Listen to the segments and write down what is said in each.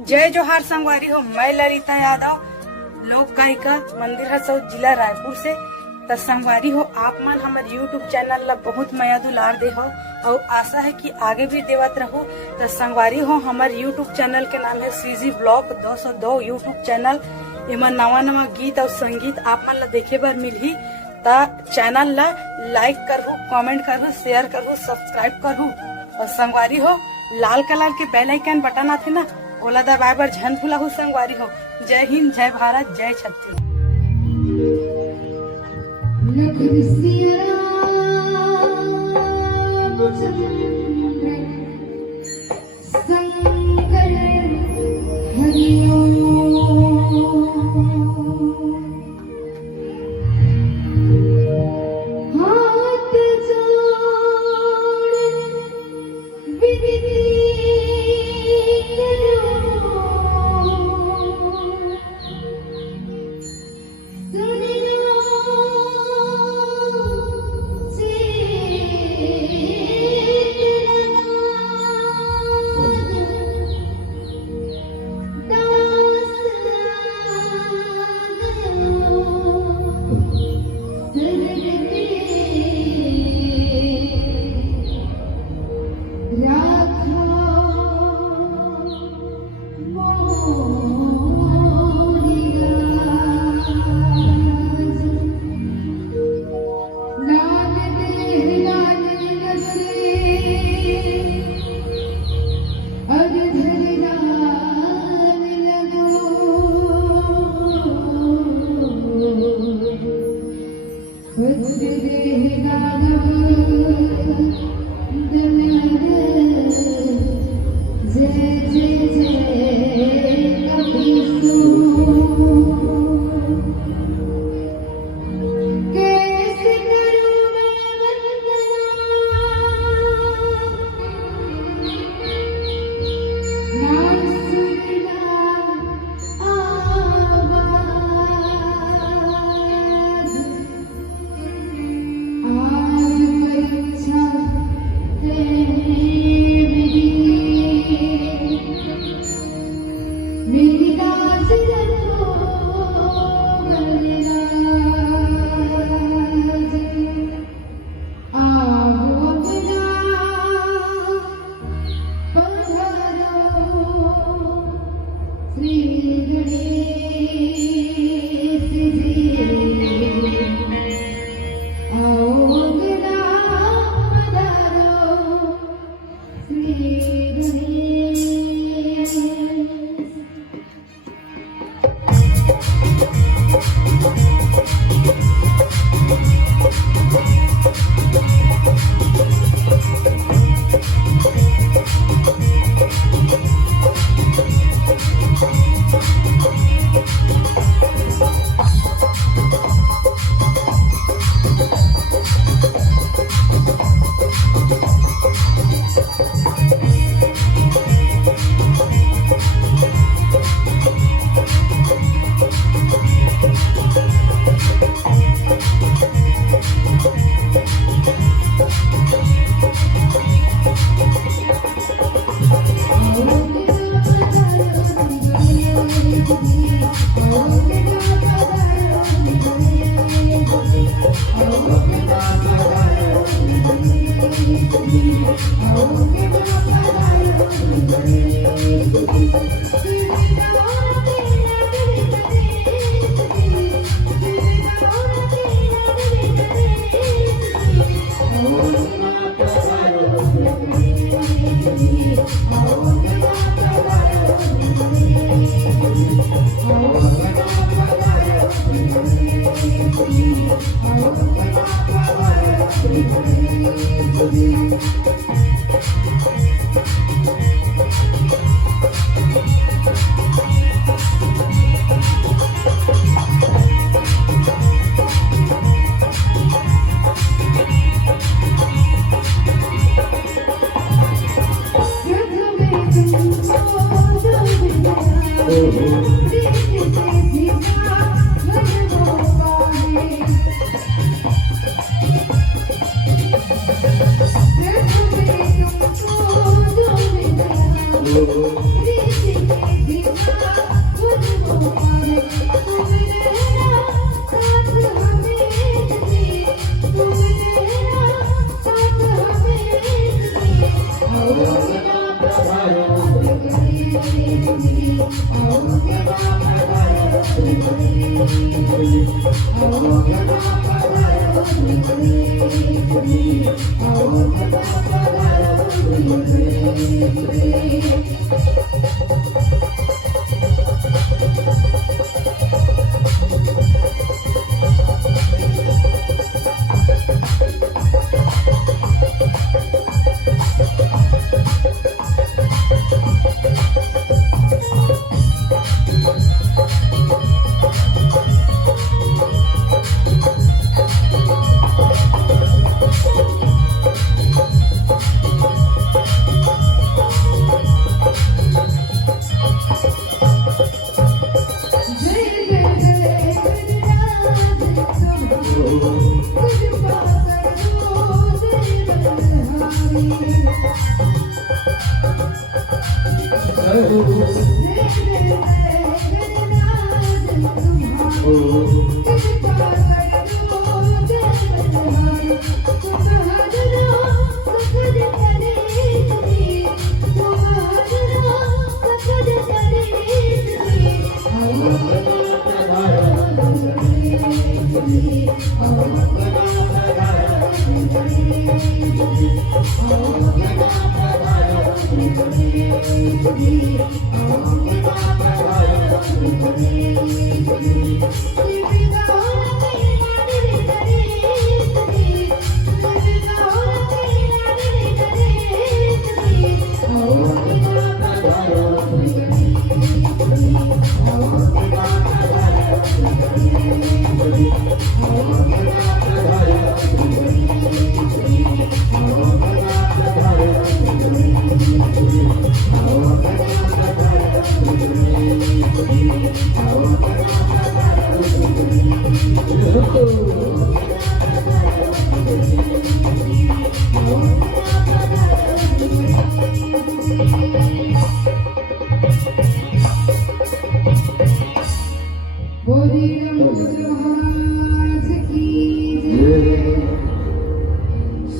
जय जोहार संगवारी हो। मैं ललिता यादव, लोक गायिका, मंदिर हसौद, जिला रायपुर से। तो संगवारी हो, आप मन हमारे यूट्यूब चैनल ला बहुत माया दुलार दे हो और आशा है कि आगे भी देवत रहो। तो संगवारी हो, हमारे यूट्यूब चैनल के नाम है सीजी ब्लॉग 202 यूट्यूब चैनल। इमा नवा नवा गीत और संगीत आप मन ला देखे बर मिलही। ता चैनल ला लाइक करहु, कमेंट करहु, शेयर करहु, सब्सक्राइब करहु। और संगवारी हो, लाल कलर के बेल आइकन बटन आथे ना, ओला दबाए बर झन भूलहु संगवारी हो। जय हिंद, जय भारत, जय छत्तीसगढ़।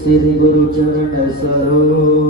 श्री गुरु चरण सरो।